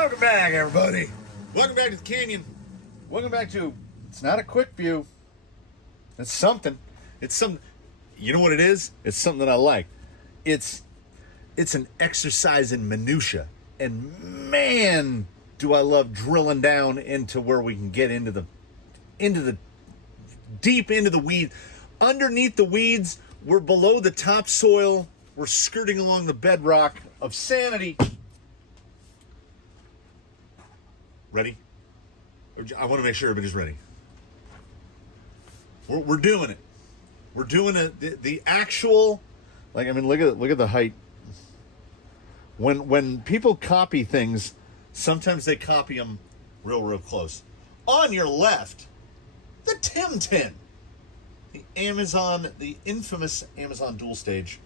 Welcome back, everybody. Welcome back to the canyon. Welcome back to, it's not a quick view. It's something. It's some, you know what it is? It's something that I like. It's an exercise in minutia. And man, do I love drilling down into where we can get into the deep into the weeds. Underneath the weeds, we're below the topsoil. We're skirting along the bedrock of sanity. Ready? I want to make sure everybody's ready. We're doing it. We're doing it. The actual, like, I mean, look at the height. When people copy things, sometimes they copy them real close. On your left, the Timtin, the infamous Amazon Duel Stage.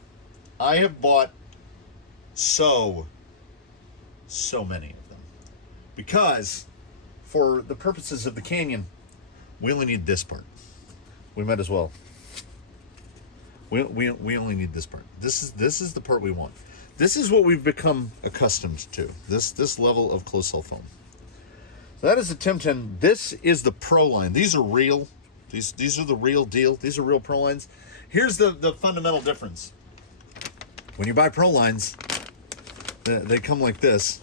I have bought so many of them because for the purposes of the canyon, we only need this part. we might as well. We only need this part. This is the part we want. This is what we've become accustomed to. This level of close cell foam. So that is the Timtin. This is the Pro line. These are real. These are the real deal. These are real Pro lines. Here's the fundamental difference. When you buy Pro lines, they come like this.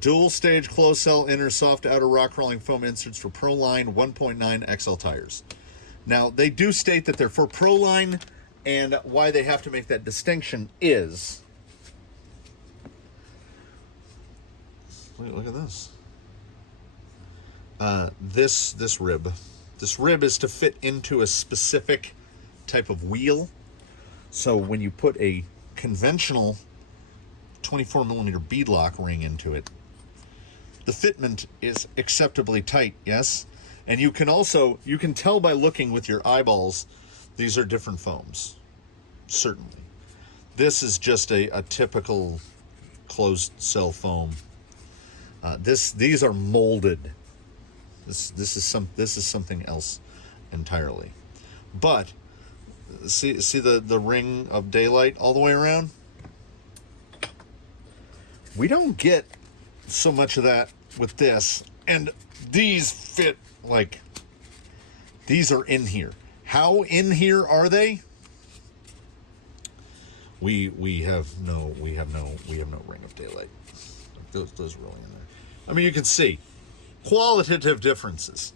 Dual stage closed cell inner soft outer rock crawling foam inserts for Pro line 1.9 XL tires. Now, they do state that they're for Pro line, and why they have to make that distinction is, look at this. This rib. This rib is to fit into a specific type of wheel. So when you put a conventional 24 millimeter beadlock ring into it, the fitment is acceptably tight, yes? And you can tell by looking with your eyeballs, these are different foams, certainly. This is just a typical closed cell foam. These are molded. This is something else entirely. But see the ring of daylight all the way around? We don't get so much of that with this. And these fit like, these are in here. How in here are they? We have no ring of daylight. Those are really in there. I mean, you can see qualitative differences.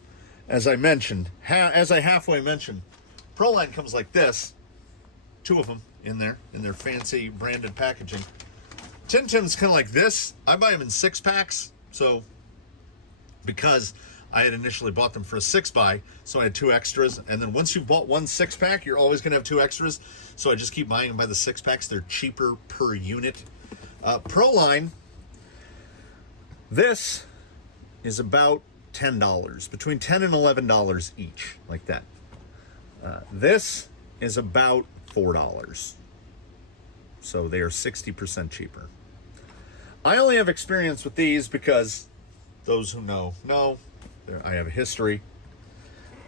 As I mentioned, as I halfway mentioned, Proline comes like this. Two of them in there, in their fancy branded packaging. Timtin's kind of like this. I buy them in 6-packs. So, because I had initially bought them for a 6-buy, so I had 2 extras. And then once you've bought one 6-pack, you're always going to have 2 extras. So I just keep buying them by the 6-packs. They're cheaper per unit. Proline, this is about $10, between $10 and $11 each, like that. This is about $4. So they are 60% cheaper. I only have experience with these because those who know, I have a history.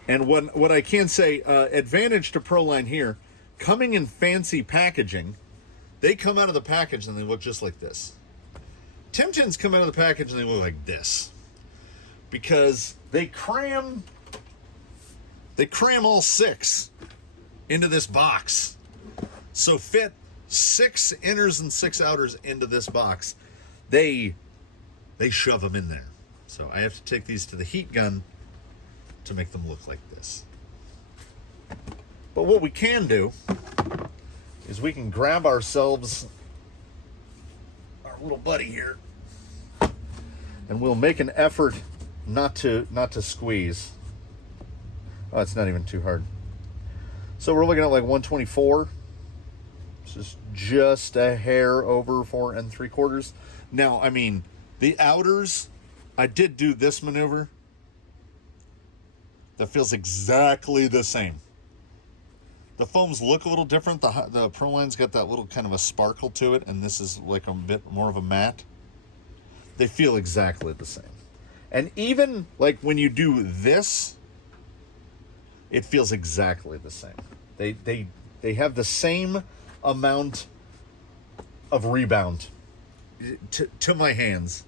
And what I can say, advantage to Proline here, coming in fancy packaging, they come out of the package and they look just like this. Timtins come out of the package and they look like this. Because they cram all 6 into this box. So fit 6 inners and 6 outers into this box. They shove them in there. So I have to take these to the heat gun to make them look like this. But what we can do is we can grab ourselves our little buddy here, and we'll make an effort not to squeeze. Oh, it's not even too hard. So we're looking at like 124. This is just a hair over 4 3/4. Now, I mean, the outers, I did do this maneuver. That feels exactly the same. The foams look a little different. The Proline's got that little kind of a sparkle to it, and this is like a bit more of a matte. They feel exactly the same. And even like when you do this, it feels exactly the same. They have the same amount of rebound to my hands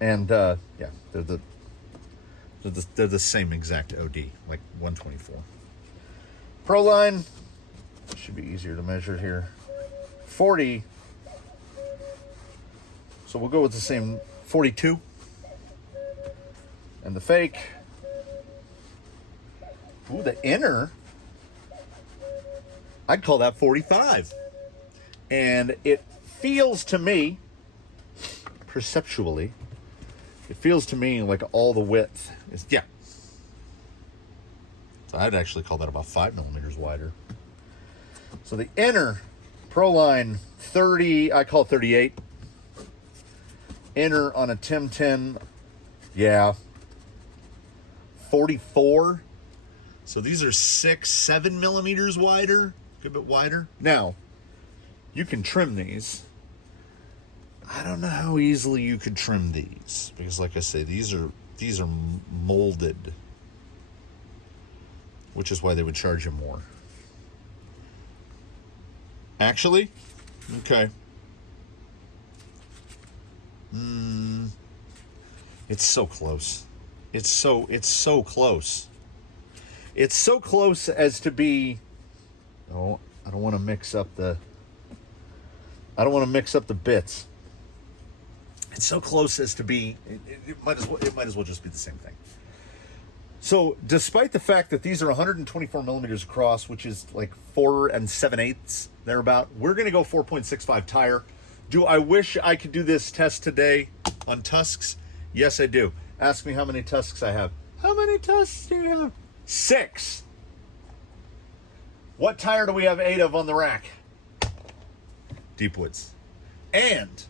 And yeah, They're the same exact OD, like 124. Proline should be easier to measure here. 40. So we'll go with the same 42. And the fake. Ooh, the inner. I'd call that 45. And it feels to me, perceptually, it feels to me like all the width is, yeah. So I'd actually call that about 5 millimeters wider. So the inner Proline 30, I call it 38. Inner on a Timtin, yeah, 44. So these are 7 millimeters wider, a good bit wider. Now, you can trim these. I don't know how easily you could trim these, because like I say, these are molded, which is why they would charge you more. Actually, okay. It's so close. It's so close. It's so close as to be. Oh, I don't want to mix up the. I don't want to mix up the bits. It's so close as to be. It might as well just be the same thing. So, despite the fact that these are 124 millimeters across, which is like 4 7/8 thereabout, we're going to go 4.65 tire. Do I wish I could do this test today on tusks? Yes, I do. Ask me how many tusks I have. How many tusks do you have? 6. What tire do we have 8 of on the rack? Deep woods. And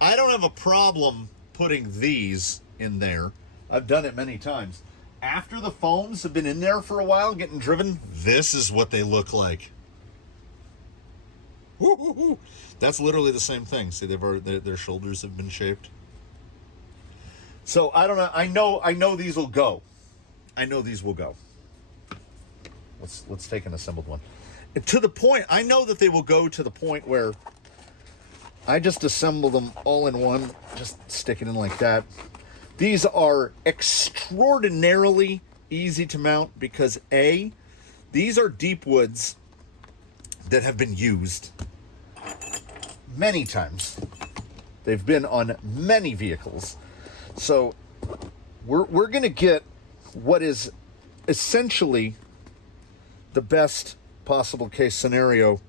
I don't have a problem putting these in there. I've done it many times. After the foams have been in there for a while, getting driven, this is what they look like. Woo-hoo-hoo. That's literally the same thing. See, their shoulders have been shaped. So I don't know. I know these will go. I know these will go. Let's take an assembled one. To the point, I know that they will go to the point where I just assemble them all in one, just stick it in like that. These are extraordinarily easy to mount because A, these are deep woods that have been used many times. They've been on many vehicles. So we're going to get what is essentially the best possible case scenario.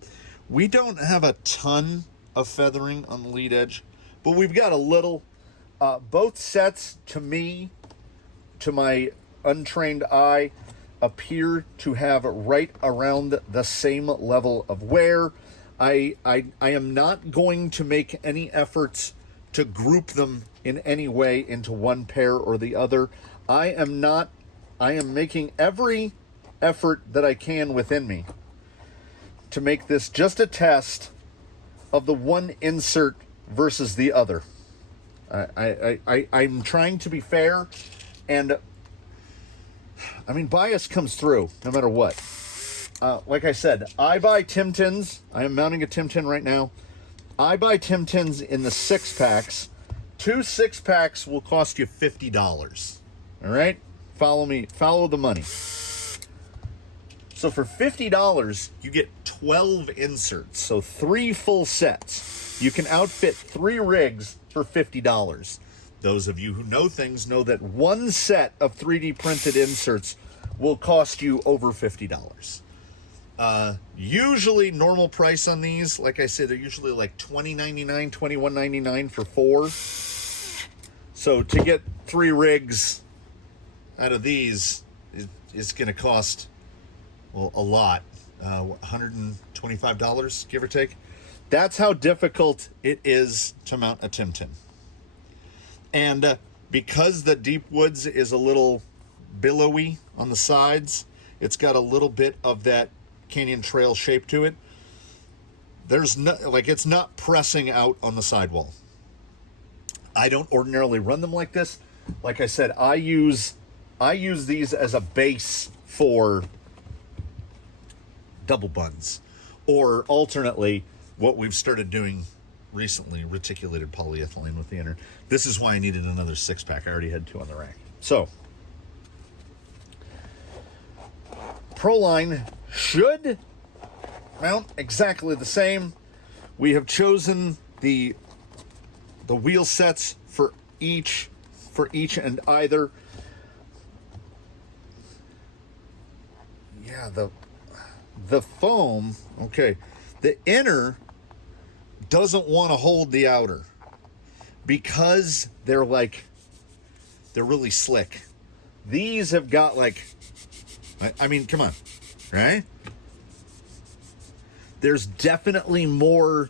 We don't have a ton of feathering on the lead edge, but we've got a little. Both sets, to me, to my untrained eye, appear to have right around the same level of wear. I am not going to make any efforts to group them in any way into one pair or the other. I am making every effort that I can within me to make this just a test of the one insert versus the other. I'm trying to be fair, and I mean, bias comes through no matter what. Like I said, I buy Timtins. I am mounting a Timtin right now. I buy Timtins in the 6-packs. 2 6-packs will cost you $50. All right? Follow me. Follow the money. So for $50, you get 12 inserts. So 3 full sets. You can outfit 3 rigs for $50. Those of you who know things know that one set of 3D printed inserts will cost you over $50. Usually normal price on these, like I said, they're usually like $20.99, $21.99 for 4. So to get 3 rigs out of these is going to cost, well, a lot. $125, give or take. That's how difficult it is to mount a Timtin. And because the deep woods is a little billowy on the sides, it's got a little bit of that canyon trail shape to it. There's no, like, it's not pressing out on the sidewall. I don't ordinarily run them like this. Like I said, I use these as a base for double buns, or alternately, what we've started doing recently reticulated polyethylene with the inner. This is why I needed another 6-pack. I already had 2 on the rack. So, Proline should mount exactly the same. We have chosen the wheel sets for each and either. Yeah, the foam, okay. The inner doesn't want to hold the outer because they're really slick. These have got I mean, come on, right? There's definitely more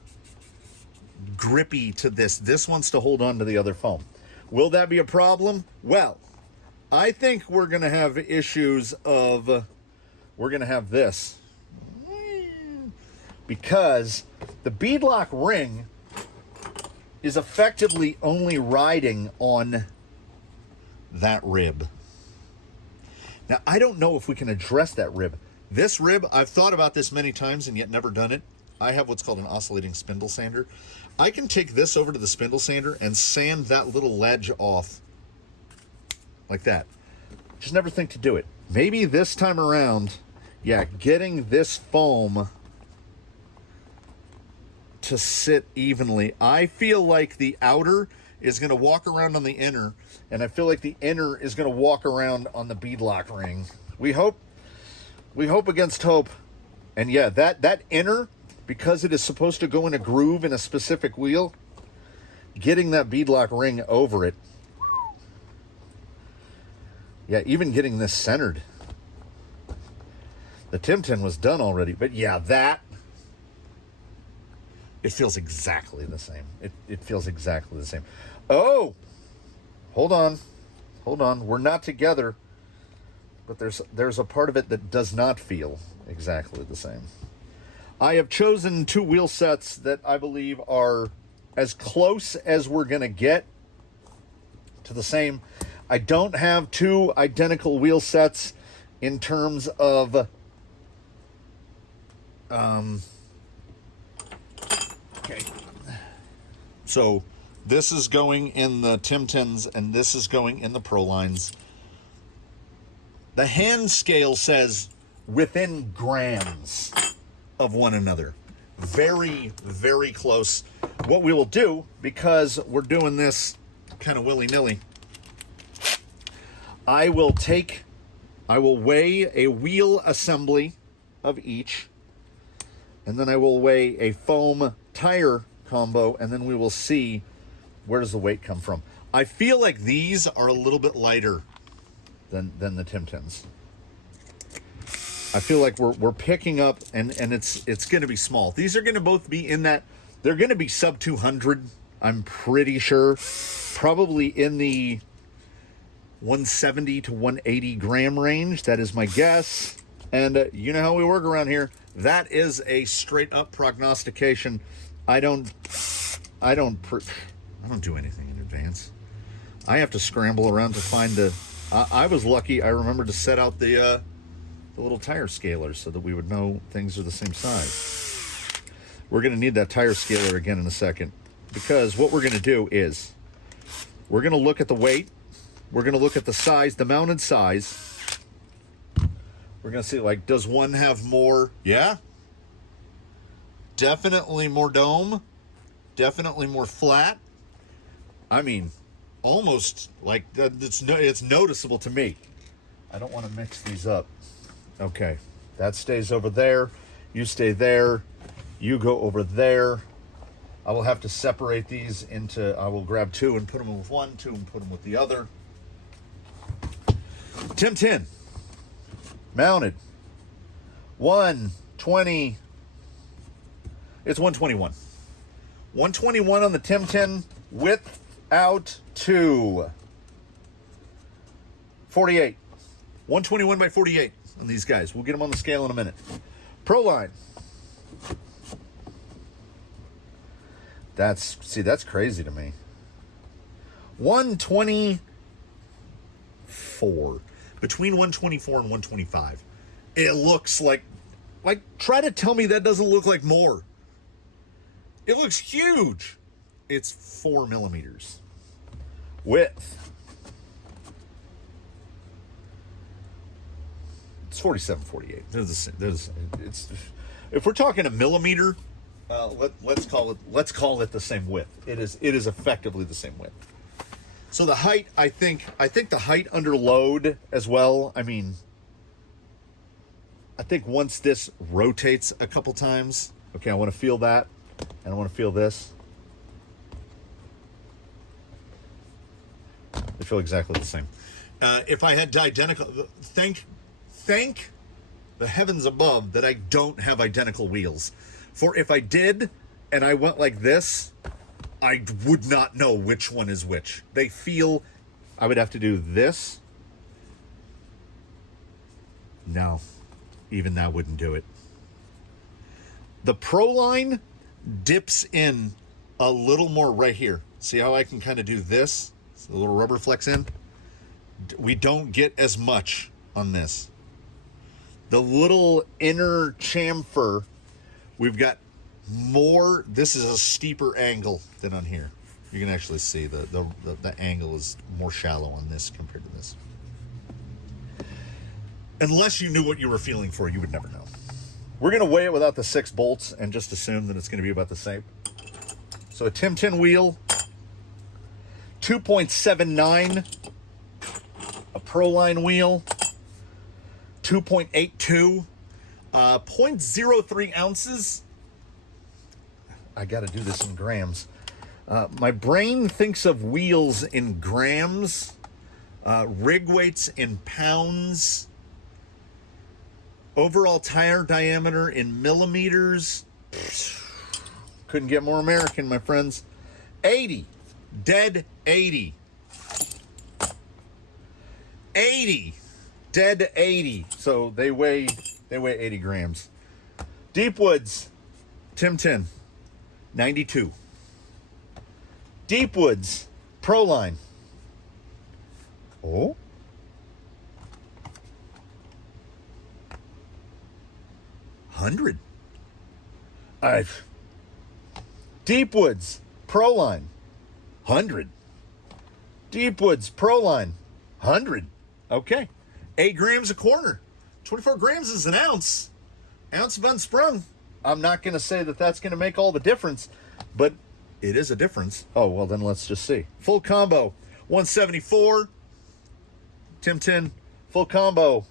grippy to this. This wants to hold on to the other foam. Will that be a problem? Well, I think we're going to have issues of, we're going to have this. Because the beadlock ring is effectively only riding on that rib. Now, I don't know if we can address that rib. This rib, I've thought about this many times and yet never done it. I have what's called an oscillating spindle sander. I can take this over to the spindle sander and sand that little ledge off like that. Just never think to do it. Maybe this time around, yeah, getting this foam to sit evenly. I feel like the outer is going to walk around on the inner, and I feel like the inner is going to walk around on the beadlock ring. We hope against hope. And yeah, that inner, because it is supposed to go in a groove in a specific wheel, getting that beadlock ring over it. Yeah, even getting this centered. The Timtin was done already, but yeah, it feels exactly the same. It feels exactly the same. Oh, hold on. We're not together, but there's a part of it that does not feel exactly the same. I have chosen 2 wheel sets that I believe are as close as we're going to get to the same. I don't have 2 identical wheel sets in terms of okay. So this is going in the Timtins and this is going in the Prolines. The hand scale says within grams of one another. Very, very close. What we will do, because we're doing this kind of willy-nilly, I will weigh a wheel assembly of each, and then I will weigh a foam tire combo, and then we will see where does the weight come from. I feel like these are a little bit lighter than the Timtins. I feel like we're picking up, and it's going to be small. These are going to both be in that, they're going to be sub 200, I'm pretty sure. Probably in the 170 to 180 gram range. That is my guess. And you know how we work around here. That is a straight up prognostication. I don't do anything in advance. I have to scramble around to find the. I was lucky. I remembered to set out the little tire scalers so that we would know things are the same size. We're going to need that tire scaler again in a second, because what we're going to do is we're going to look at the weight. We're going to look at the size, the mounted size. We're going to see, like, does one have more? Yeah. Definitely more dome. Definitely more flat. I mean, almost like it's noticeable to me. I don't want to mix these up. Okay, that stays over there. You stay there. You go over there. I will have to separate these into, I will grab 2 and put them with one, 2 and put them with the other. Timtin, mounted, 120, it's 121. 121 on the Timtin without 2. 48. 121 by 48 on these guys. We'll get them on the scale in a minute. Proline. That's crazy to me. 124. Between 124 and 125. It looks like try to tell me that doesn't look like more. It looks huge. It's 4 millimeters. Width. It's 47.48. It's if we're talking a millimeter, let's call it the same width. It is effectively the same width. So the height, I think the height under load as well. I mean, I think once this rotates a couple times, okay, I want to feel that, and I want to feel this. They feel exactly the same. If I had identical, thank the heavens above that I don't have identical wheels. For if I did, and I went like this, I would not know which one is which. They feel, I would have to do this. No, even that wouldn't do it. The Pro line dips in a little more right here. See how I can kind of do this? So a little rubber flex in. We don't get as much on this. The little inner chamfer, we've got more. This is a steeper angle than on here. You can actually see the angle is more shallow on this compared to this. Unless you knew what you were feeling for, you would never know. We're going to weigh it without the 6 bolts and just assume that it's going to be about the same. So a Timtin wheel, 2.79. A Proline wheel, 2.82. 0.03 ounces. I got to do this in grams. My brain thinks of wheels in grams, rig weights in pounds, overall tire diameter in millimeters. Couldn't get more American, my friends. 80. Dead 80. 80. Dead 80. So they weigh 80 grams. Deepwoods, Timtin, 92. Deepwoods, Proline. Oh. $100. Deepwoods, Proline, 100. Deepwoods, Proline, 100. Okay. 8 grams a corner. 24 grams is an ounce. Ounce of unsprung. I'm not going to say that that's going to make all the difference, but it is a difference. Oh, well, then let's just see. Full combo, 174. Timtin, full combo,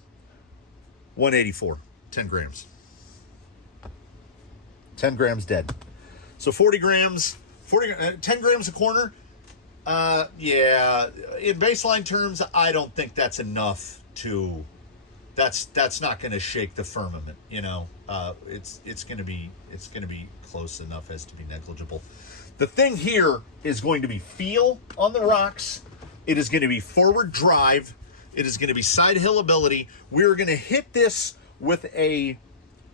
184. 10 grams. 10 grams dead. So 40 grams, 10 grams a corner. Yeah, in baseline terms, I don't think that's enough to, that's not going to shake the firmament, you know. It's going to be close enough as to be negligible. The thing here is going to be feel on the rocks. It is going to be forward drive. It is going to be side hill ability. We're going to hit this with a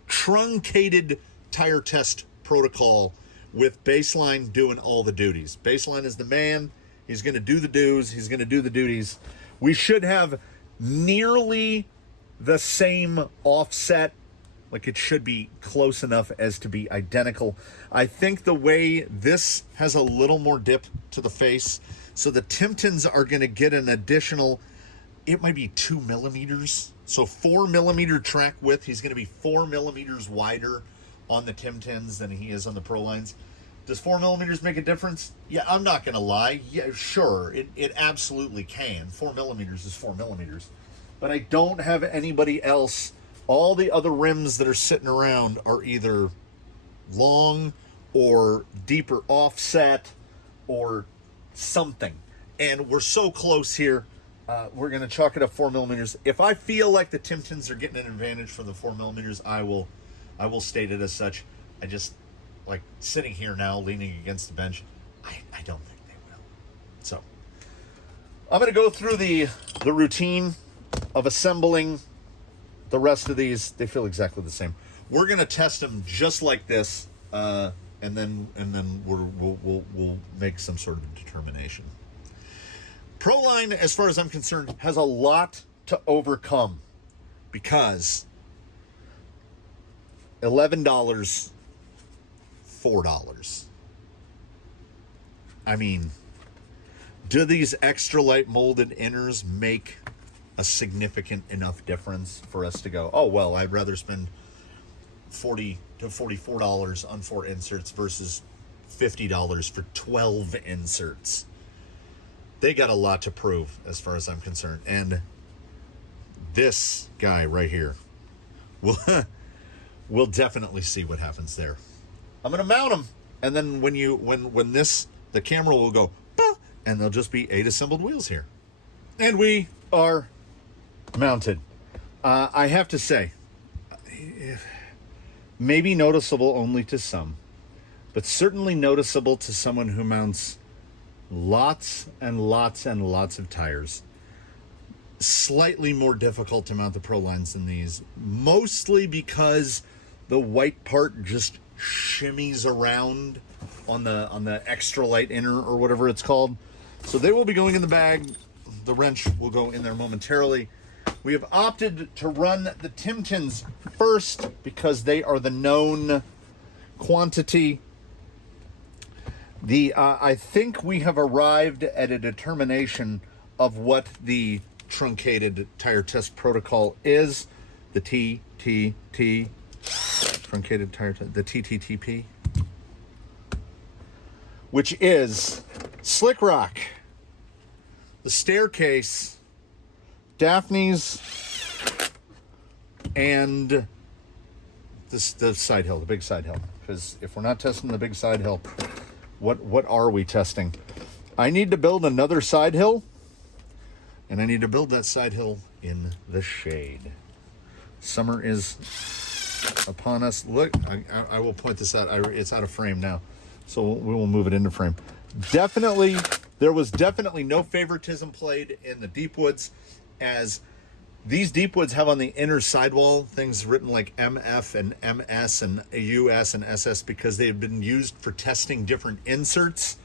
truncated tire test protocol with Baseline doing all the duties. Baseline is the man. He's going to do the do's. He's going to do the duties. We should have nearly the same offset. Like, it should be close enough as to be identical. I think the way this has a little more dip to the face, so the Timtins are going to get an additional, it might be 2 millimeters. So 4 millimeter track width. He's going to be 4 millimeters wider on the Timtins than he is on the Prolines. Does 4 millimeters make a difference? Yeah, I'm not going to lie. Yeah, sure, it absolutely can. 4 millimeters is 4 millimeters. But I don't have anybody else. All the other rims that are sitting around are either long or deeper offset or something. And we're so close here. We're going to chalk it up 4 millimeters. If I feel like the Timtins are getting an advantage from the 4 millimeters, I will state it as such. I just, like, sitting here now, leaning against the bench, I don't think they will. So I'm going to go through the routine of assembling the rest of these. They feel exactly the same. We're going to test them just like this, and then we'll make some sort of determination. Proline, as far as I'm concerned, has a lot to overcome because $11, $4. I mean, do these extra light molded inners make a significant enough difference for us to go, oh, well, I'd rather spend $40 to $44 on 4 inserts versus $50 for 12 inserts? They got a lot to prove as far as I'm concerned. And this guy right here will we'll definitely see what happens there. I'm gonna mount him, and then when the camera will go, bah, and there'll just be 8 assembled wheels here. And we are mounted. I have to say, maybe noticeable only to some, but certainly noticeable to someone who mounts lots and lots and lots of tires. Slightly more difficult to mount the Pro lines than these, mostly because the white part just shimmies around on the extra light inner or whatever it's called. So they will be going in the bag. The wrench will go in there momentarily. We have opted to run the Timtins first because they are the known quantity. I think we have arrived at a determination of what the truncated tire test protocol is. The TTT, truncated tire test, the TTTP, which is Slick Rock, the staircase, Daphne's, and the side hill, the big side hill. Because if we're not testing the big side hill, what are we testing? I need to build another side hill, and I need to build that side hill in the shade. Summer is upon us. Look, I will point this out. It's out of frame now, so we will move it into frame. Definitely, there was definitely no favoritism played in the deep woods, as these deep woods have on the inner sidewall things written like MF and MS and US and SS because they've been used for testing different inserts.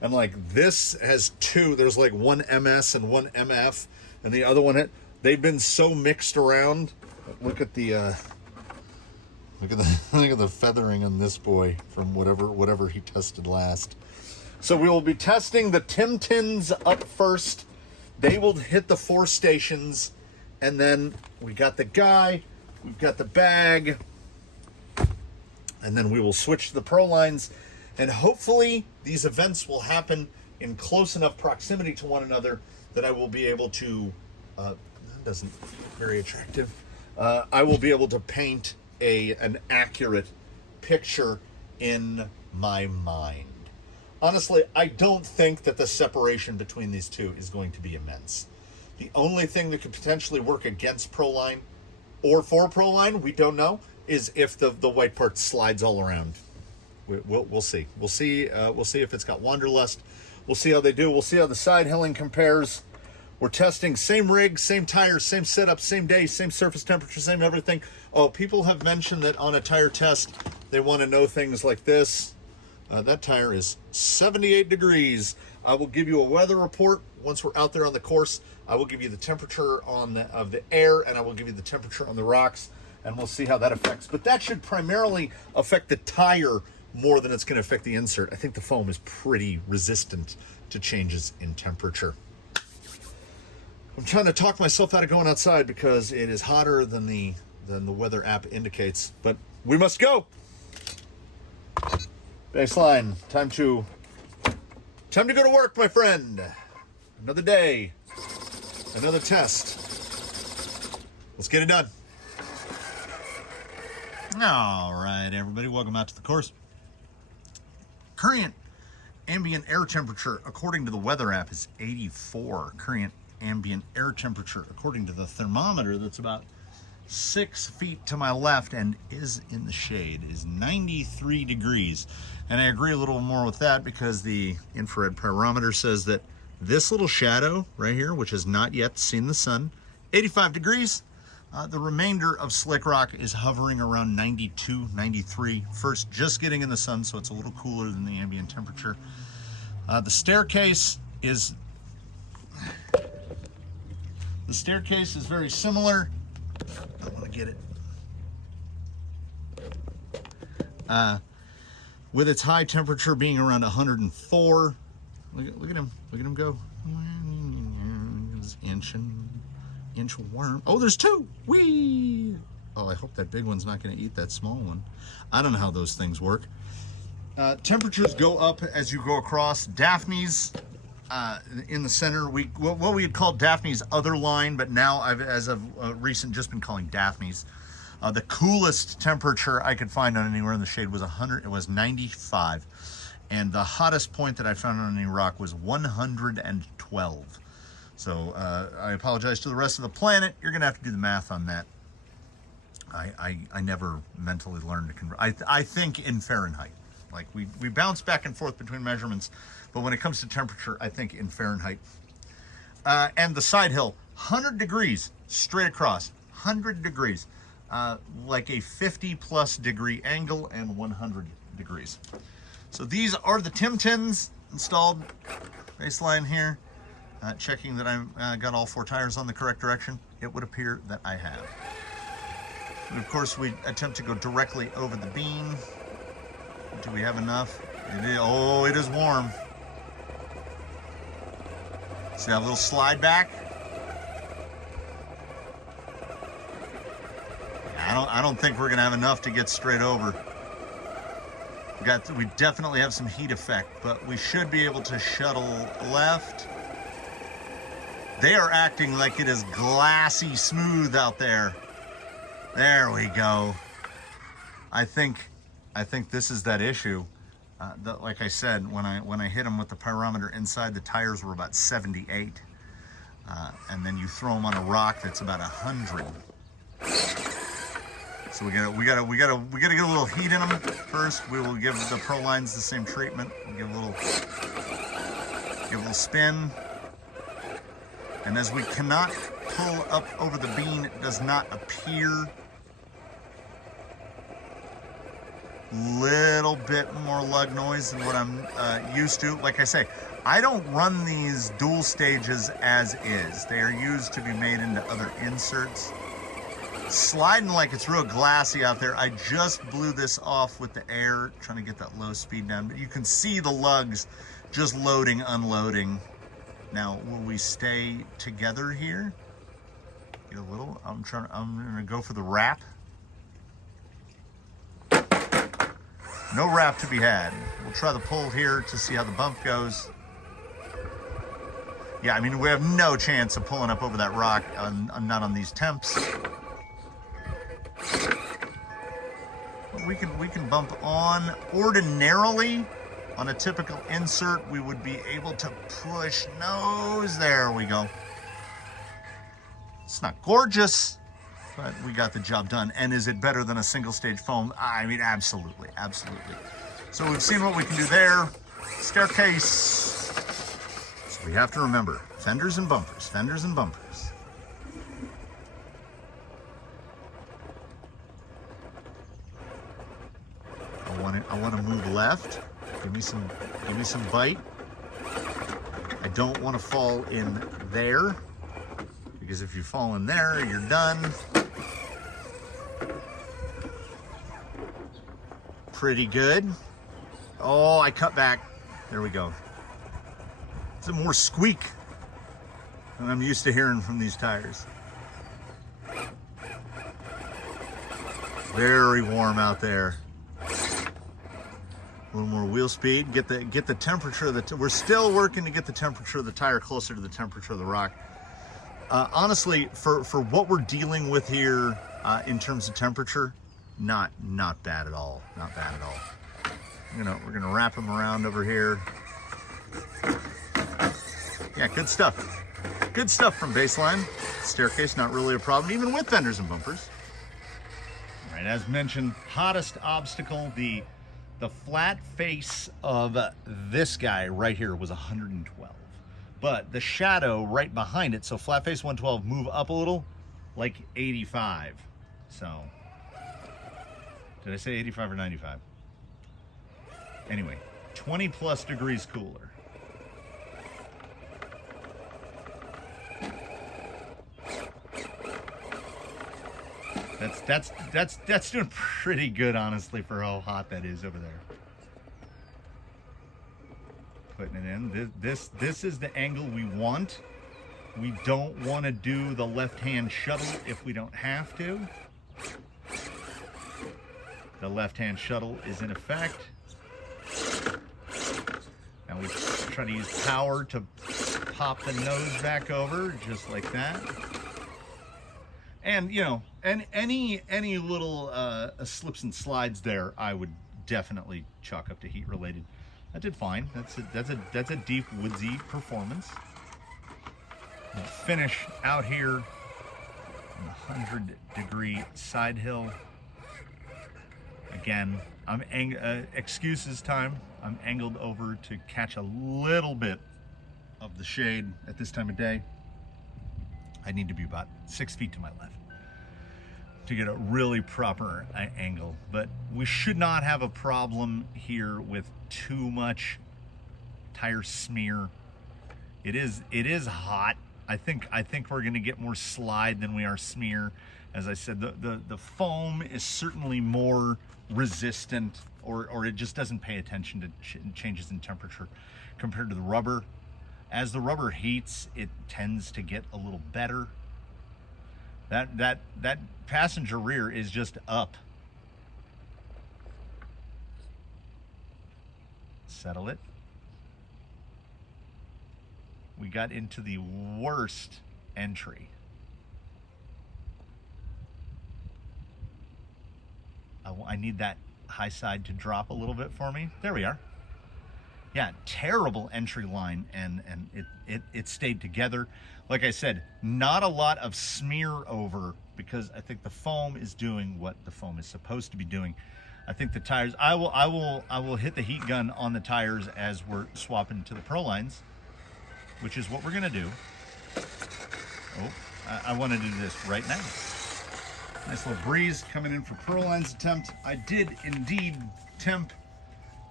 And like this has 2, there's like one MS and one MF, and the other one, they've been so mixed around. Look at the look at the feathering on this boy from whatever he tested last. So we will be testing the Timtins up first. They will hit the 4 stations, and then we got the guy, we've got the bag, and then we will switch to the Pro lines, and hopefully these events will happen in close enough proximity to one another that I will be able to, that doesn't look very attractive, I will be able to paint an accurate picture in my mind. Honestly, I don't think that the separation between these two is going to be immense. The only thing that could potentially work against Proline or for Proline, we don't know, is if the white part slides all around. We'll see. We'll see if it's got Wanderlust. We'll see how they do. We'll see how the side hilling compares. We're testing same rig, same tires, same setup, same day, same surface temperature, same everything. Oh, people have mentioned that on a tire test, they want to know things like this. That tire is 78 degrees. I will give you a weather report once we're out there on the course. I will give you the temperature of the air, and I will give you the temperature on the rocks, and we'll see how that affects. But that should primarily affect the tire more than it's going to affect the insert. I think the foam is pretty resistant to changes in temperature. I'm trying to talk myself out of going outside because it is hotter than the weather app indicates, but we must go. Baseline, time to go to work, my friend. Another day, another test. Let's get it done. All right, everybody, welcome out to the course. Current ambient air temperature, according to the weather app, is 84. Current ambient air temperature, according to the thermometer that's about 6 feet to my left and is in the shade, is 93 degrees. And I agree a little more with that because the infrared pyrometer says that this little shadow right here, which has not yet seen the sun, 85 degrees. The remainder of Slick Rock is hovering around 92, 93. First, just getting in the sun, so it's a little cooler than the ambient temperature. The staircase is very similar. I want to get it. With its high temperature being around 104, Look at him. Look at him go. Inch worm. Oh, there's two. Whee! Oh, I hope that big one's not going to eat that small one. I don't know how those things work. Temperatures go up as you go across. Daphne's in the center. What we had called Daphne's other line, but now I've, as of recent, just been calling Daphne's. The coolest temperature I could find on anywhere in the shade was 100. It was 95, and the hottest point that I found on any rock was 112. So I apologize to the rest of the planet. You're gonna have to do the math on that. I never mentally learned to convert. I think in Fahrenheit. Like we bounce back and forth between measurements, but when it comes to temperature, I think in Fahrenheit. And the side hill, 100 degrees straight across, 100 degrees, like a 50+ degree angle and 100 degrees. So these are the Timtins installed. Baseline here. Checking that I've got all 4 tires on the correct direction. It would appear that I have. And of course, we attempt to go directly over the beam. Do we have enough? Oh, it is warm. See that little slide back? I don't think we're gonna have enough to get straight over. We definitely have some heat effect, but we should be able to shuttle left. They are acting like it is glassy smooth out there. There we go. I think this is that issue. Like I said, when I hit them with the pyrometer inside, the tires were about 78, and then you throw them on a rock that's about 100. So we gotta get a little heat in them first. We will give the Pro Lines the same treatment. We'll give a little spin. And as we cannot pull up over the bean, it does not appear. Little bit more lug noise than what I'm used to. Like I say, I don't run these dual stages as is. They are used to be made into other inserts. Sliding like it's real glassy out there. I just blew this off with the air, trying to get that low speed down. But you can see the lugs just loading, unloading. Now, will we stay together here? Get a little. I'm gonna go for the wrap. No wrap to be had. We'll try the pull here to see how the bump goes. Yeah, I mean, we have no chance of pulling up over that rock, not on these temps. But we can bump on. Ordinarily, on a typical insert, we would be able to push nose. There we go. It's not gorgeous, but we got the job done. And is it better than a single stage foam? I mean, absolutely, absolutely. So we've seen what we can do there. Staircase. So we have to remember, fenders and bumpers, fenders and bumpers. I want to move left. Give me some bite. I don't want to fall in there, because if you fall in there, you're done. Pretty good. Oh, I cut back. There we go. It's a more squeak than I'm used to hearing from these tires. Very warm out there. A little more wheel speed. Get the temperature of the. We're still working to get the temperature of the tire closer to the temperature of the rock. Honestly, for what we're dealing with here in terms of temperature, not bad at all. Not bad at all. We're gonna wrap them around over here. Yeah, good stuff. Good stuff from Baseline. Staircase, not really a problem, even with fenders and bumpers. All right, as mentioned, hottest obstacle, the flat face of this guy right here was 112. But the shadow right behind it, so flat face 112, move up a little, like 85. So, did I say 85 or 95? Anyway, 20+ degrees cooler. That's doing pretty good, honestly, for how hot that is over there. Put putting it in. This is the angle we want. We don't want to do the left-hand shuttle if we don't have to. The left-hand shuttle is in effect. And we try to use power to pop the nose back over, just like that. And, you know, and any little slips and slides there, I would definitely chalk up to heat related. That did fine. That's a deep woodsy performance. We'll finish out here on the 100-degree side hill. Again, I'm excuses time. I'm angled over to catch a little bit of the shade at this time of day. I need to be about 6 feet to my left to get a really proper angle, but we should not have a problem here with too much tire smear. It is hot. I think we're going to get more slide than we are smear. As I said, the foam is certainly more resistant, or it just doesn't pay attention to changes in temperature compared to the rubber. As the rubber heats, it tends to get a little better. That passenger rear is just up. Settle it. We got into the worst entry. I need that high side to drop a little bit for me. There we are. Yeah, terrible entry line, and it stayed together. Like I said, not a lot of smear over, because I think the foam is doing what the foam is supposed to be doing. I think the tires, I will hit the heat gun on the tires as we're swapping to the Pro Lines, which is what we're gonna do. Oh, I want to do this right now. Nice little breeze coming in for Pro Lines attempt. I did indeed temp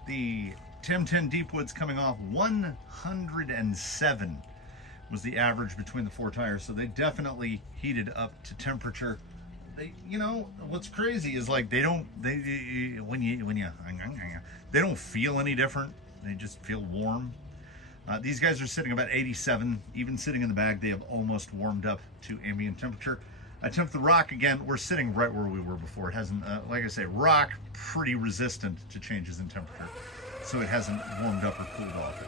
the Timtin Deep Woods coming off. 107 was the average between the 4 tires, so they definitely heated up to temperature. They, you know, what's crazy is like they don't feel any different. They just feel warm. These guys are sitting about 87. Even sitting in the bag, they have almost warmed up to ambient temperature. I temp the rock again. We're sitting right where we were before. It hasn't, like I say, rock pretty resistant to changes in temperature, so it hasn't warmed up or cooled off.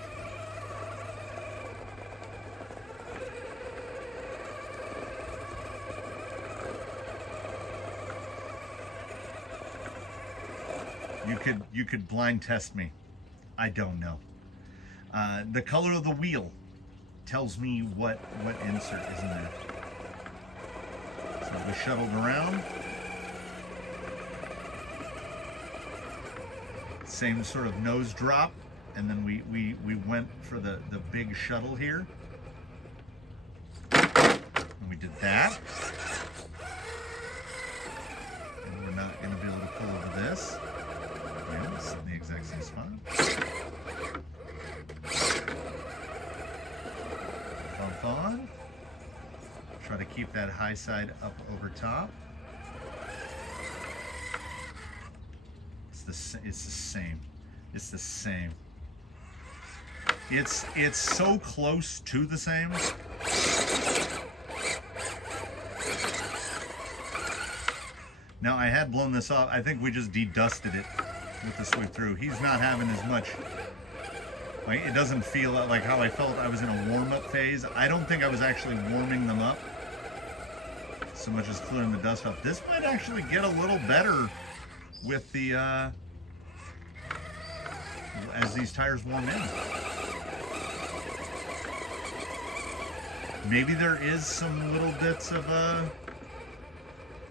You could blind test me. I don't know. The color of the wheel tells me what insert is in there. So we shuttled around. Same sort of nose drop, and then we went for the big shuttle here. And we did that. And we're not going to be able to pull over this. Yeah, it's in the exact same spot. Bump on. Try to keep that high side up over top. It's the same. It's the same. It's so close to the same. Now I had blown this off. I think we just dedusted it with the sweep through. He's not having as much. Like, it doesn't feel like how I felt I was in a warm-up phase. I don't think I was actually warming them up so much as clearing the dust off. This might actually get a little better with the as these tires warm in. Maybe there is some little bits of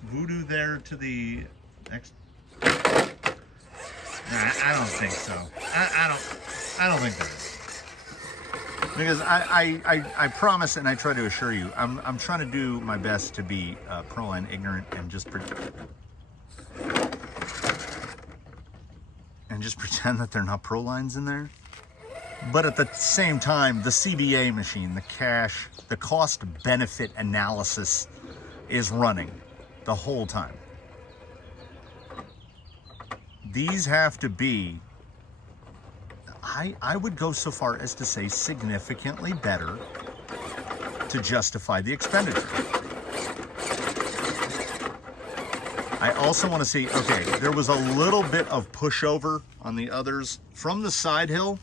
voodoo there to the next. I don't think so. I don't think there is. Because I promise, and I try to assure you, I'm trying to do my best to be Pro-Line ignorant and just pretend that they're not Pro-Lines in there. But at the same time, the CBA machine, the cost-benefit analysis is running the whole time. These have to be I would go so far as to say significantly better to justify the expenditure. I also want to see, okay, there was a little bit of pushover on the others. From the side hill,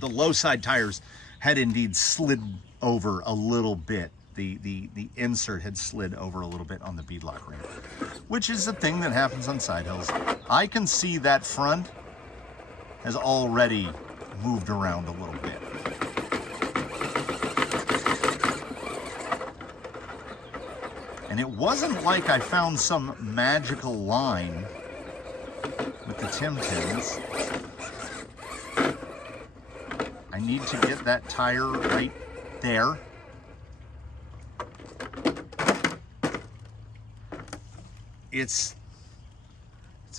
the low side tires had indeed slid over a little bit. The insert had slid over a little bit on the beadlock ring, which is a thing that happens on side hills. I can see that front has already moved around a little bit. And it wasn't like I found some magical line with the Timtins. I need to get that tire right there. It's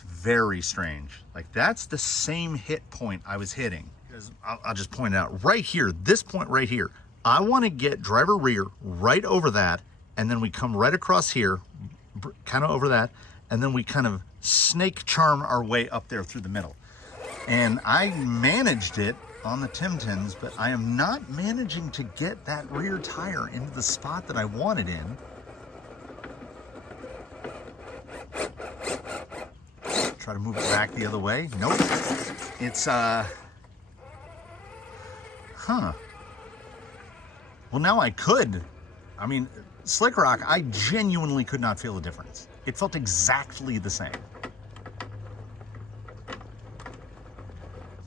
very strange. Like, that's the same hit point I was hitting. Because I'll just point it out right here, this point right here. I want to get driver rear right over that, and then we come right across here, kind of over that, and then we kind of snake charm our way up there through the middle. And I managed it on the Timtins, but I am not managing to get that rear tire into the spot that I want it in. Try to move it back the other way. Nope. It's, Well, now I could. I mean, Slick Rock, I genuinely could not feel a difference. It felt exactly the same.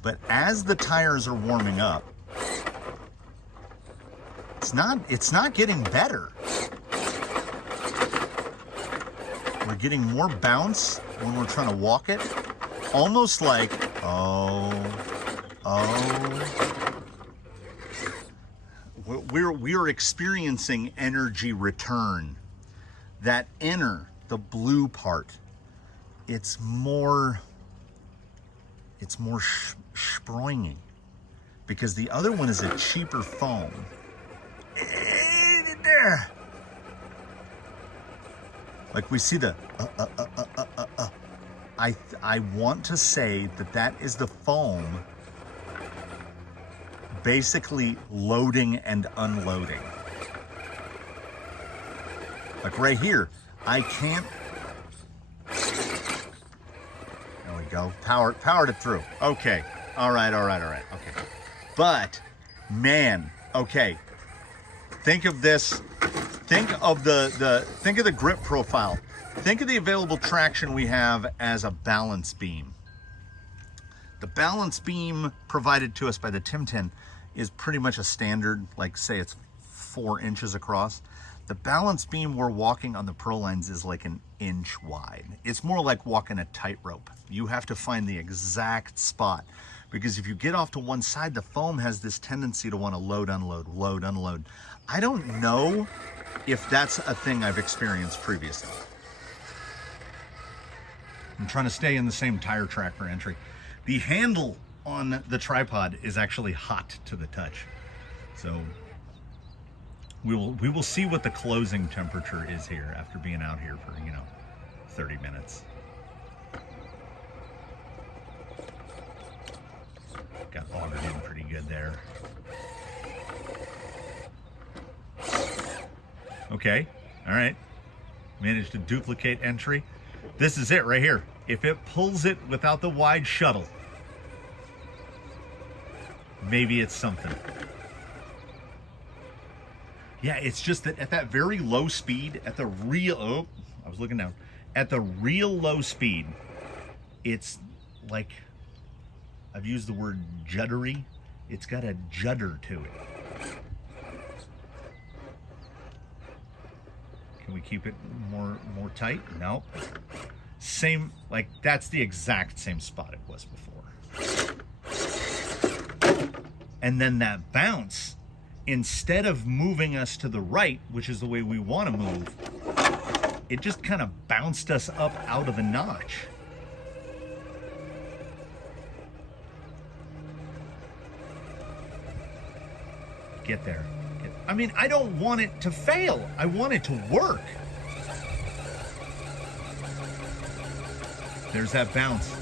But as the tires are warming up, it's not getting better. We're getting more bounce when we're trying to walk it. Almost like, we're experiencing energy return. That inner, the blue part, it's more sproingy, because the other one is a cheaper foam. There. Like, we see the I want to say that is the foam basically loading and unloading. Like right here, I can't. There we go. Powered it through. Okay. All right. Okay. But man, okay. Think of this. Think of the grip profile. Think of the available traction we have as a balance beam. The balance beam provided to us by the Timtin is pretty much a standard, like say it's 4 inches across. The balance beam we're walking on the Prolines is like an inch wide. It's more like walking a tightrope. You have to find the exact spot, because if you get off to one side, the foam has this tendency to want to load, unload, load, unload. I don't know if that's a thing I've experienced previously. I'm trying to stay in the same tire track for entry. The handle on the tripod is actually hot to the touch. So we will see what the closing temperature is here after being out here for, 30 minutes. Got augered in pretty good there. Okay, all right. Managed to duplicate entry. This is it right here. If it pulls it without the wide shuttle, maybe it's something. Yeah, it's just that at that very low speed, at the real, I was looking down. At the real low speed, it's like, I've used the word juddery. It's got a judder to it. Can we keep it more tight? No. Same, like that's the exact same spot it was before. And then that bounce, instead of moving us to the right, which is the way we want to move, it just kind of bounced us up out of the notch. Get there. I mean, I don't want it to fail. I want it to work. There's that bounce.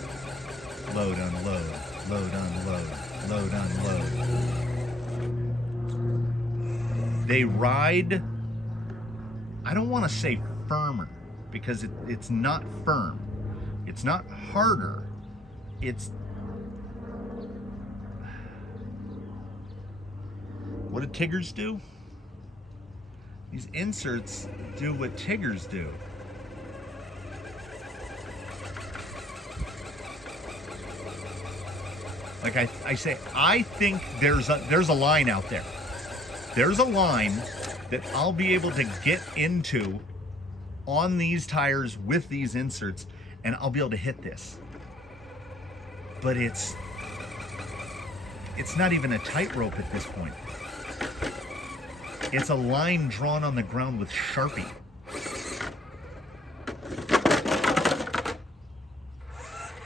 Load, unload. Load, unload. Load, unload. They ride, I don't want to say firmer, because it's not firm. It's not harder. It's... What do Tiggers do? These inserts do what Tiggers do. Like I say, I think there's a line out there. There's a line that I'll be able to get into on these tires with these inserts, and I'll be able to hit this. But it's not even a tightrope at this point. It's a line drawn on the ground with Sharpie.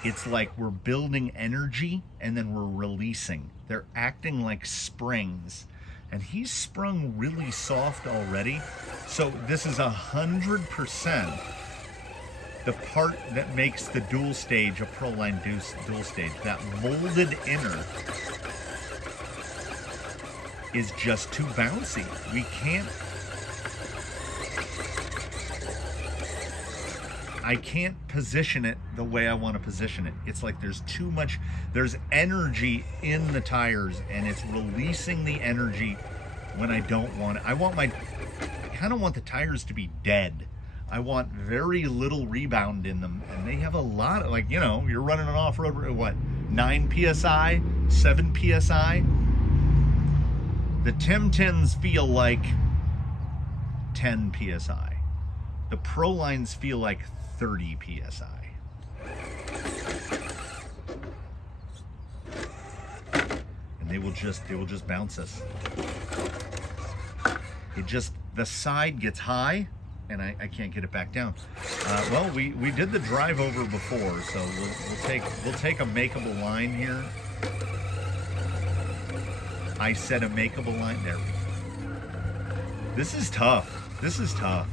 It's like we're building energy and then we're releasing. They're acting like springs. And he's sprung really soft already. So this is 100% the part that makes the dual stage a ProLine dual stage. That molded inner is just too bouncy. We can't... I can't position it the way I want to position it. It's like there's too much, there's energy in the tires and it's releasing the energy when I don't want it. I kind of want the tires to be dead. I want very little rebound in them, and they have a lot of, like, you know, you're running an off-road, what, 9 PSI, 7 PSI? The Timtins feel like 10 PSI. The ProLines feel like 30 PSI. And they will just bounce us. The side gets high and I can't get it back down. Well, we did the drive over before, so we'll take a makeable line here. I said a makeable line there. This is tough. This is tough.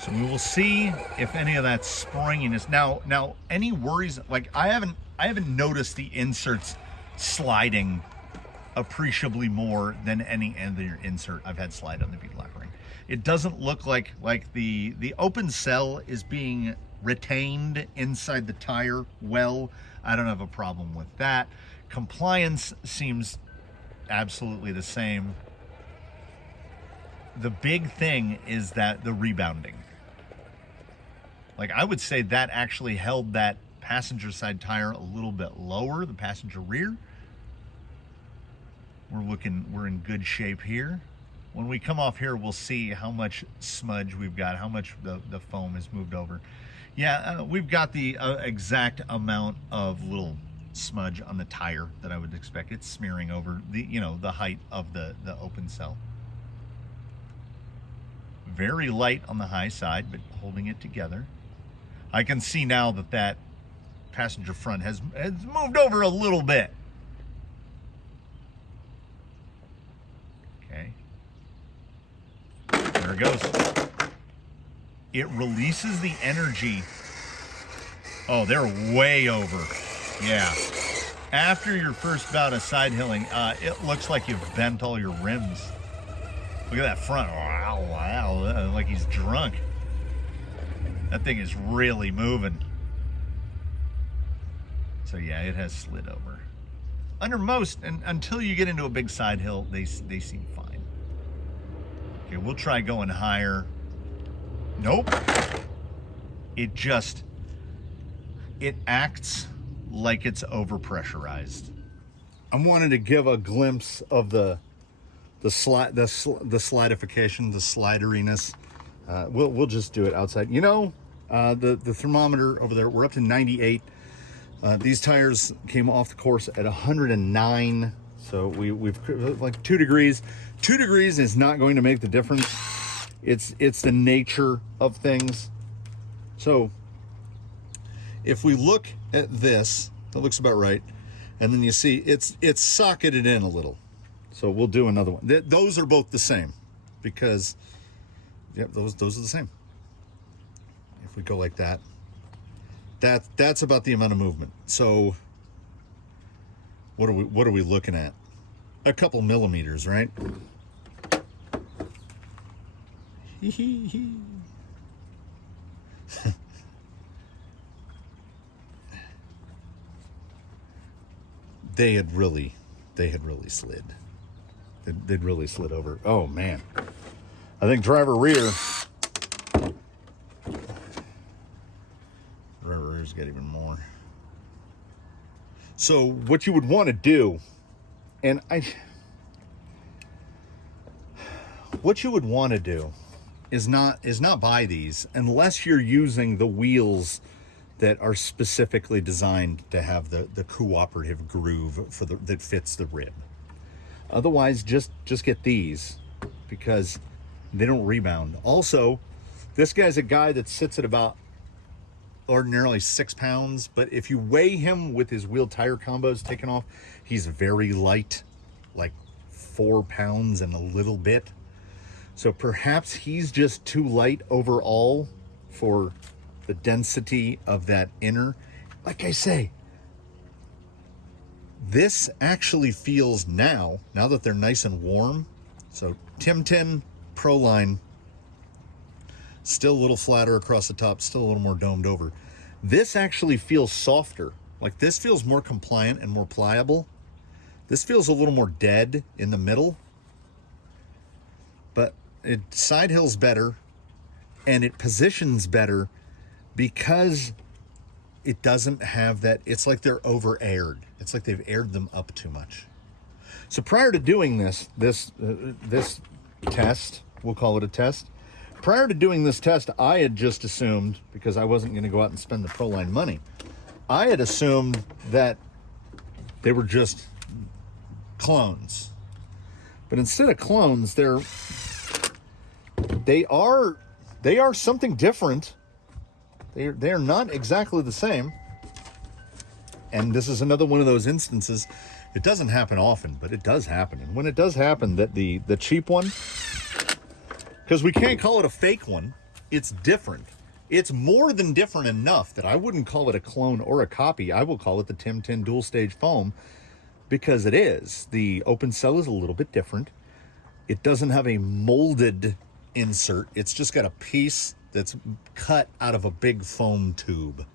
So we will see if any of that springiness. Now any worries, like I haven't noticed the inserts sliding appreciably more than any other insert I've had slide on the Beetle Black Ring. It doesn't look like the open cell is being retained inside the tire well. I don't have a problem with that. Compliance seems absolutely the same. The big thing is that the rebounding. Like I would say that actually held that passenger side tire a little bit lower, the passenger rear. We're in good shape here. When we come off here, we'll see how much smudge we've got, how much the foam has moved over. Yeah, we've got the exact amount of little smudge on the tire that I would expect. It's smearing over the height of the open cell. Very light on the high side, but holding it together. I can see now that passenger front has moved over a little bit. Okay. There it goes. It releases the energy. Oh, they're way over. Yeah. After your first bout of side hilling, it looks like you've bent all your rims. Look at that front. Wow, wow. Like he's drunk. That thing is really moving. So yeah, it has slid over. Under most, and until you get into a big side hill, they seem fine. Okay, we'll try going higher. Nope. It acts like it's overpressurized. I wanted to give a glimpse of the slidification, the slideriness. We'll just do it outside. You know, the thermometer over there, we're up to 98. These tires came off the course at 109. So we've like 2 degrees. 2 degrees is not going to make the difference. It's the nature of things. So if we look at this, that looks about right. And then you see it's socketed in a little. So we'll do another one. Those are both the same because, yep, those are the same. If we go like that, that's about the amount of movement. So What are we looking at? A couple millimeters, right? They had really slid. They'd really slid over. Oh man. I think driver rear's got even more. So what you would want to do, what you would want to do is not buy these unless you're using the wheels that are specifically designed to have the cooperative groove that fits the rib. Otherwise, just get these because they don't rebound. Also, this guy's a guy that sits at about ordinarily 6 pounds, but if you weigh him with his wheel tire combos taken off, he's very light, like 4 pounds and a little bit. So perhaps he's just too light overall for the density of that inner. Like I say, this actually feels now that they're nice and warm. So Timtin Proline, still a little flatter across the top, still a little more domed over. This actually feels softer. Like this feels more compliant and more pliable. This feels a little more dead in the middle. But it side hills better and it positions better because it doesn't have that. It's like they're over aired. It's like they've aired them up too much. So prior to doing this test, we'll call it a test. Prior to doing this test, I had just assumed, because I wasn't going to go out and spend the Proline money, I had assumed that they were just clones. But instead of clones, they are something different. They are not exactly the same. And this is another one of those instances. It doesn't happen often, but it does happen. And when it does happen, that the cheap one, because we can't call it a fake one, it's different. It's more than different enough that I wouldn't call it a clone or a copy. I will call it the Timtin dual stage foam because it is. The open cell is a little bit different. It doesn't have a molded insert. It's just got a piece that's cut out of a big foam tube.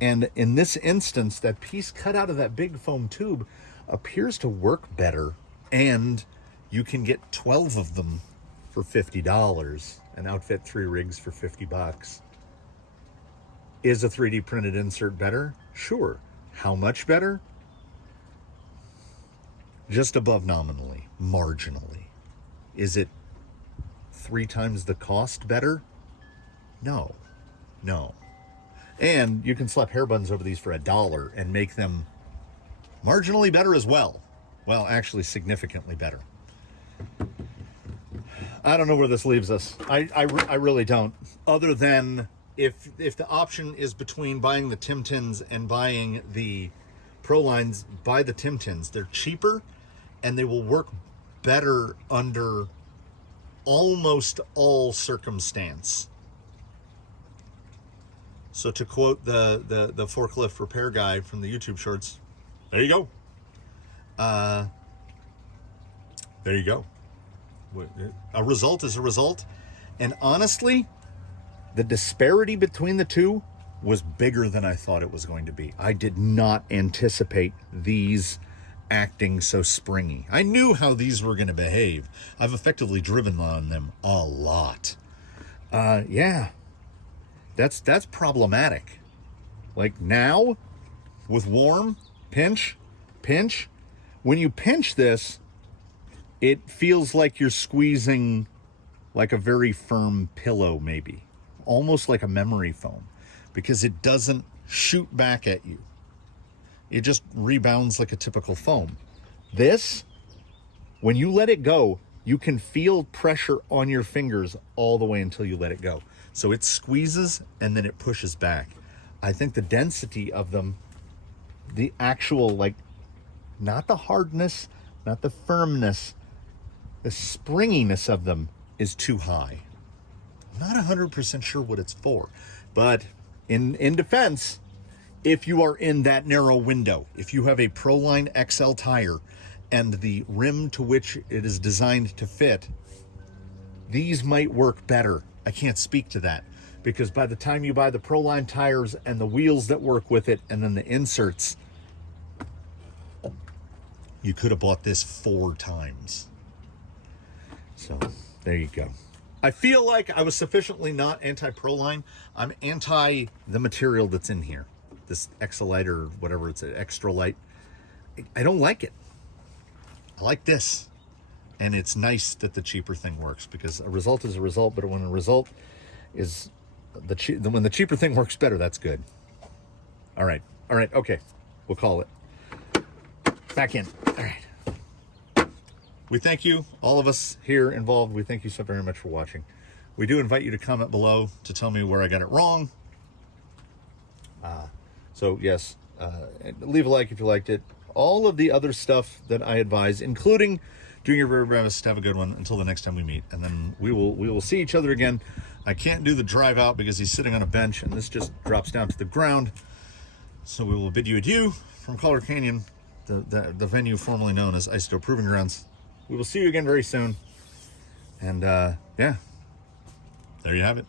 And in this instance, that piece cut out of that big foam tube appears to work better. And you can get 12 of them for $50 and outfit 3 rigs for $50. Is a 3D printed insert better? Sure. How much better? Just above nominally, marginally. Is it 3 times the cost better? No. And you can slap hair buttons over these for $1 and make them marginally better as well. Well, actually significantly better. I don't know where this leaves us. I really don't. Other than if the option is between buying the Timtins and buying the Prolines, buy the Timtins. They're cheaper and they will work better under almost all circumstance. So to quote the forklift repair guy from the YouTube shorts, there you go. There you go. A result is a result. And honestly, the disparity between the two was bigger than I thought it was going to be. I did not anticipate these acting so springy. I knew how these were going to behave. I've effectively driven on them a lot. Yeah. That's problematic. Like now, with warm, pinch, when you pinch this, it feels like you're squeezing like a very firm pillow, maybe. Almost like a memory foam, because it doesn't shoot back at you. It just rebounds like a typical foam. This, when you let it go, you can feel pressure on your fingers all the way until you let it go. So it squeezes and then it pushes back. I think the density of them, the actual, like, not the hardness, not the firmness, the springiness of them is too high. I'm not 100% sure what it's for, but in defense, if you are in that narrow window, if you have a Proline XL tire and the rim to which it is designed to fit, these might work better. I can't speak to that because by the time you buy the Proline tires and the wheels that work with it and then the inserts, you could have bought this 4 times. So there you go. I feel like I was sufficiently not anti-Proline. I'm anti the material that's in here. This Exolite or whatever it's, an Extra Light. I don't like it. I like this. And it's nice that the cheaper thing works because a result is a result, but when a result is when the cheaper thing works better, that's good. All right, okay. We'll call it. Back in. All right. We thank you, all of us here involved. We thank you so very much for watching. We do invite you to comment below to tell me where I got it wrong. So yes, leave a like if you liked it. All of the other stuff that I advise, including doing your very best to have a good one until the next time we meet. And then we will see each other again. I can't do the drive out because he's sitting on a bench and this just drops down to the ground. So we will bid you adieu from Crawler Canyon, the venue formerly known as Isotope Proving Grounds. We will see you again very soon. And yeah, there you have it.